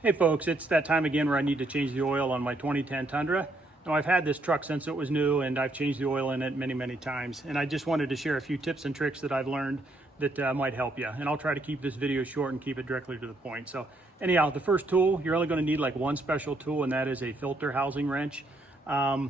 Hey folks, it's that time again where I need to change the oil on my 2010 Tundra. Now I've had this truck since it was new and I've changed the oil in it many times. And I just wanted to share a few tips and tricks that I've learned that might help you. And I'll try to keep this video short and keep it directly to the point. So anyhow, the first tool, you're only going to need like one special tool, and that is a filter housing wrench. I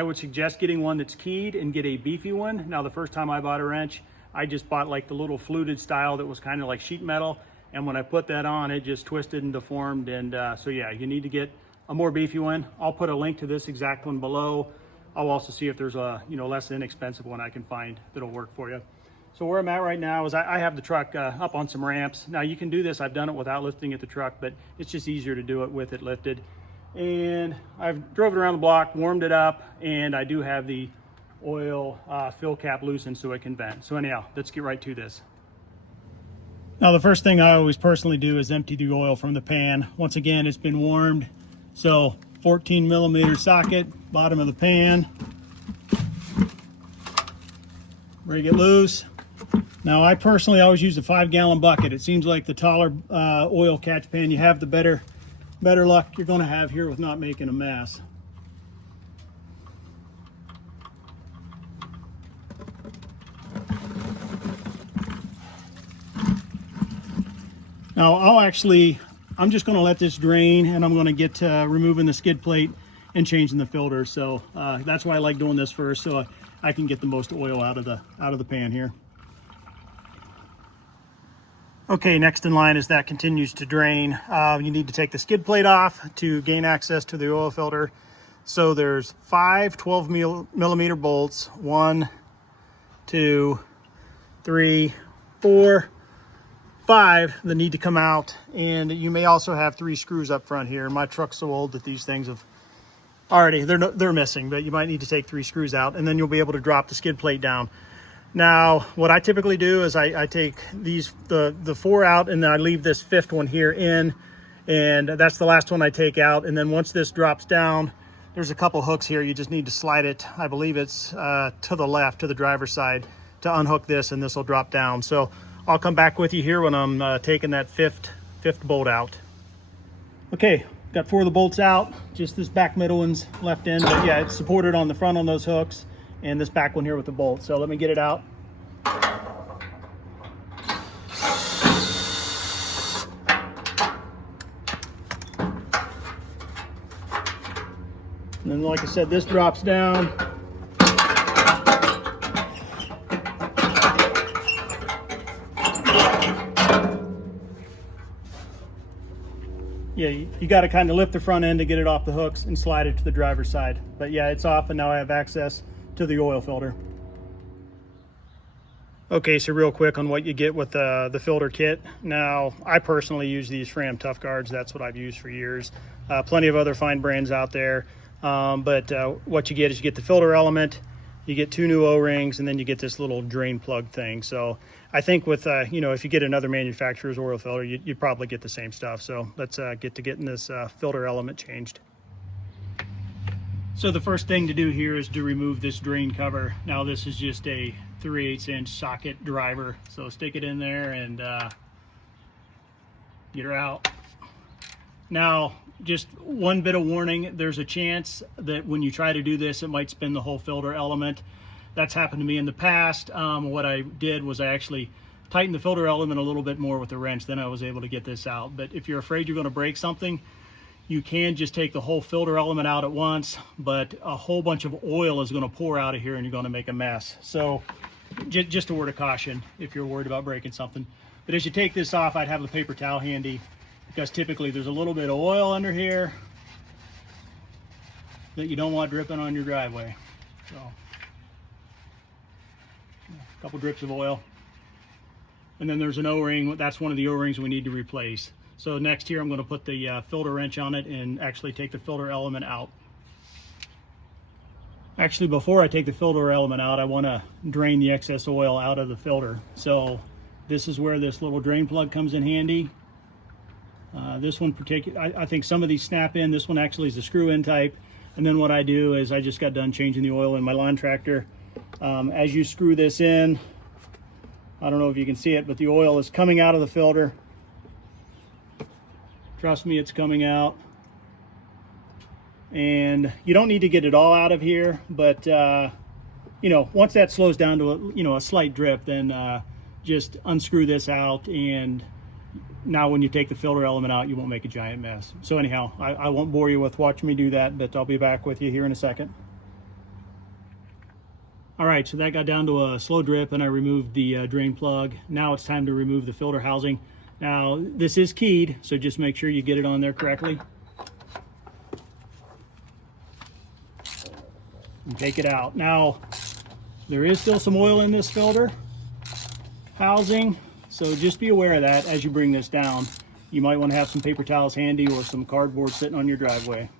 would suggest getting one that's keyed and get a beefy one. Now the first time I bought a wrench, I just bought like the little fluted style that was kind of like sheet metal. And when I put that on, it just twisted and deformed. And so yeah, you need to get a more beefy one. I'll put a link to this exact one below. I'll also see if there's a less inexpensive one I can find that'll work for you. So where I'm at right now is I have the truck up on some ramps. Now you can do this, I've done it without lifting at the truck, but it's just easier to do it with it lifted. And I've drove it around the block, warmed it up, and I do have the oil fill cap loosened so it can vent. So anyhow, let's get right to this. Now the first thing I always personally do is empty the oil from the pan. Once again, it's been warmed. So 14 millimeter socket, bottom of the pan. Break it loose. Now I personally always use a 5-gallon bucket. It seems like the taller oil catch pan you have, the better luck you're gonna have here with not making a mess. Now I'm just going to let this drain, and I'm going to get to removing the skid plate and changing the filter. So that's why I like doing this first, so I can get the most oil out of the pan here. Okay, next in line as that continues to drain, you need to take the skid plate off to gain access to the oil filter. So there's 5 12 millimeter bolts, 1, 2, 3, 4, 5 that need to come out, and you may also have 3 screws up front here. My truck's so old that these things have already, they're missing, but you might need to take 3 screws out, and then you'll be able to drop the skid plate down. Now what I typically do is I take the 4 out, and then I leave this 5th one here in, and that's the last one I take out. And then once this drops down, there's a couple hooks here. You just need to slide it, I believe it's to the left, to the driver's side, to unhook this, and this will drop down. So I'll come back with you here when I'm taking that fifth bolt out. Okay, got 4 of the bolts out. Just this back middle one's left in, but yeah, it's supported on the front on those hooks, and this back one here with the bolt. So let me get it out. And then, like I said, this drops down. Yeah, you got to kind of lift the front end to get it off the hooks and slide it to the driver's side. But yeah, it's off, and now I have access to the oil filter. Okay, so real quick on what you get with the filter kit. Now, I personally use these Fram Tough Guards. That's what I've used for years. Plenty of other fine brands out there. But what you get is you get the filter element, you get 2 new O-rings, and then you get this little drain plug thing. So I think with, if you get another manufacturer's oil filter, you'd probably get the same stuff. So let's get to getting this filter element changed. So the first thing to do here is to remove this drain cover. Now this is just a 3/8 inch socket driver. So stick it in there and get her out. Now, just one bit of warning, there's a chance that when you try to do this, it might spin the whole filter element. That's happened to me in the past. What I did was I actually tightened the filter element a little bit more with the wrench, then I was able to get this out. But if you're afraid you're going to break something, you can just take the whole filter element out at once, but a whole bunch of oil is going to pour out of here and you're going to make a mess. So just a word of caution if you're worried about breaking something. But as you take this off, I'd have the paper towel handy, because typically there's a little bit of oil under here that you don't want dripping on your driveway. So a couple drips of oil. And then there's an O-ring. That's one of the O-rings we need to replace. So next here I'm going to put the filter wrench on it and actually take the filter element out. Actually, before I take the filter element out, I want to drain the excess oil out of the filter. So this is where this little drain plug comes in handy. This one particular, I think some of these snap in. This one actually is a screw-in type. And then what I do is I just got done changing the oil in my lawn tractor. As you screw this in, I don't know if you can see it, but the oil is coming out of the filter. Trust me, it's coming out. And you don't need to get it all out of here, but you know, once that slows down to a slight drip, then just unscrew this out, and now when you take the filter element out, you won't make a giant mess. So anyhow, I won't bore you with watching me do that, but I'll be back with you here in a second. All right, so that got down to a slow drip, and I removed the drain plug. Now it's time to remove the filter housing. Now this is keyed, so just make sure you get it on there correctly. And take it out. Now, there is still some oil in this filter housing, so just be aware of that as you bring this down. You might want to have some paper towels handy or some cardboard sitting on your driveway.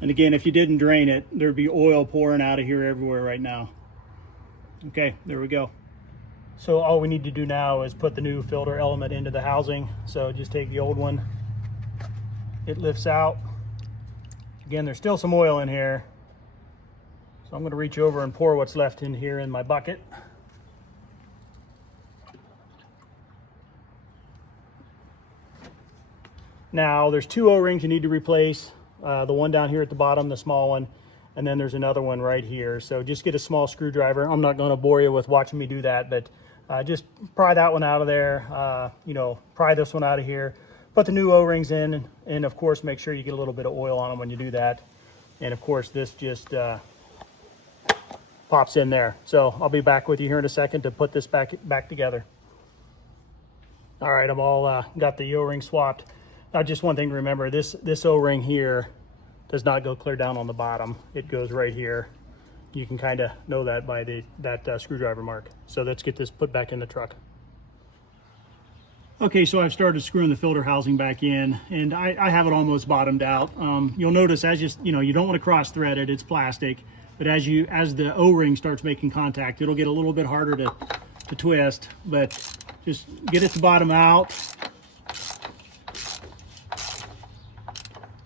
And again, if you didn't drain it, there'd be oil pouring out of here everywhere right now. Okay, there we go. So all we need to do now is put the new filter element into the housing. So just take the old one, it lifts out. Again, there's still some oil in here. So I'm going to reach over and pour what's left in here in my bucket. Now there's two O-rings you need to replace. The one down here at the bottom, the small one, and then there's another one right here. So just get a small screwdriver. I'm not going to bore you with watching me do that, but just pry that one out of there, you know, pry this one out of here, put the new O-rings in, and of course make sure you get a little bit of oil on them when you do that. And of course this just pops in there. So I'll be back with you here in a second to put this back together. All right, I'm all got the O-ring swapped. Now just one thing to remember, this O-ring here does not go clear down on the bottom. It goes right here. You can kind of know that by that screwdriver mark. So let's get this put back in the truck. Okay, so I've started screwing the filter housing back in, and I have it almost bottomed out. You'll notice as you don't want to cross thread it, it's plastic, but as the O-ring starts making contact, it'll get a little bit harder to twist, but just get it to bottom out.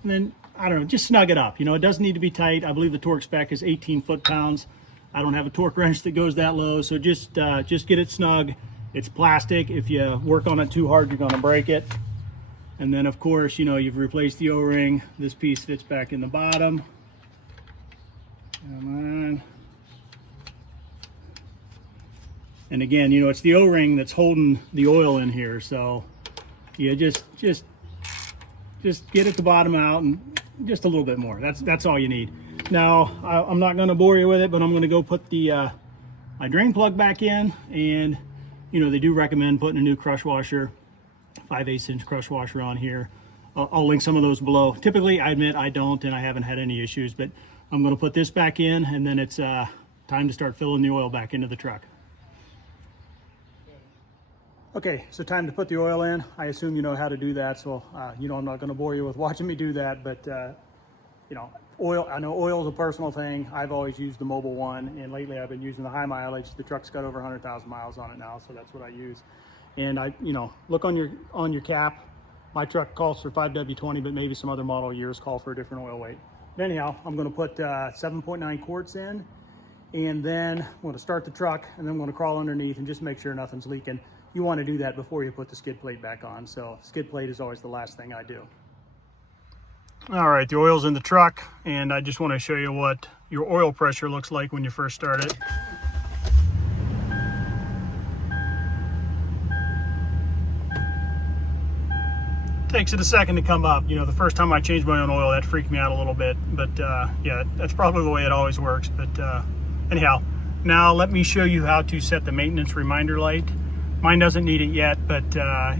And then, I don't know, just snug it up. You know, it doesn't need to be tight. I believe the torque spec is 18 foot-pounds. I don't have a torque wrench that goes that low, so just get it snug. It's plastic. If you work on it too hard, you're going to break it. And then, of course, you know, you've replaced the O-ring. This piece fits back in the bottom. Come on. And again, you know, it's the O-ring that's holding the oil in here, so yeah, just get it to bottom out and just a little bit more. That's all you need. Now I'm not going to bore you with it, but I'm going to go put the my drain plug back in, and you know, they do recommend putting a new crush washer, 5/8 inch crush washer on here. I'll link some of those below. Typically, I admit I don't, and I haven't had any issues, but I'm going to put this back in, and then it's time to start filling the oil back into the truck. Okay, so time to put the oil in. I assume you know how to do that, so you know, I'm not going to bore you with watching me do that, but you know, oil, I know oil is a personal thing. I've always used the mobile one, and lately I've been using the high mileage. The truck's got over 100,000 miles on it now, so that's what I use. And you know, look on your cap. My truck calls for 5W20, but maybe some other model years call for a different oil weight. But anyhow, I'm going to put 7.9 quarts in, and then I'm going to start the truck, and then I'm going to crawl underneath and just make sure nothing's leaking. You want to do that before you put the skid plate back on. So skid plate is always the last thing I do. All right, the oil's in the truck, and I just want to show you what your oil pressure looks like when you first start it. Takes it a second to come up. You know, the first time I changed my own oil, that freaked me out a little bit, but yeah, that's probably the way it always works. But anyhow, now let me show you how to set the maintenance reminder light. Mine doesn't need it yet, but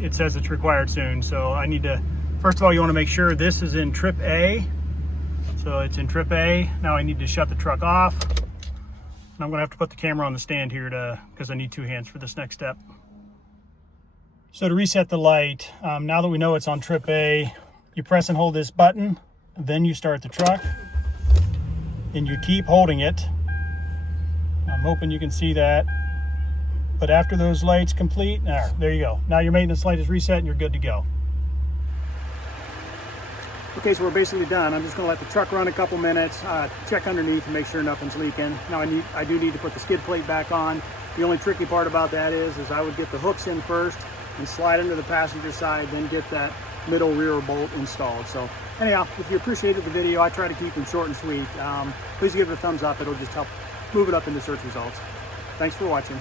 it says it's required soon. So I need to, first of all, you want to make sure this is in trip A. So it's in trip A. Now I need to shut the truck off. And I'm going to have to put the camera on the stand here because I need two hands for this next step. So to reset the light, now that we know it's on trip A, you press and hold this button, then you start the truck, and you keep holding it. I'm hoping you can see that. But after those lights complete, there you go. Now your maintenance light is reset and you're good to go. Okay, so we're basically done. I'm just gonna let the truck run a couple minutes, check underneath and make sure nothing's leaking. Now I do need to put the skid plate back on. The only tricky part about that is I would get the hooks in first and slide into the passenger side, then get that middle rear bolt installed. So anyhow, if you appreciated the video, I try to keep them short and sweet. Please give it a thumbs up. It'll just help move it up into search results. Thanks for watching.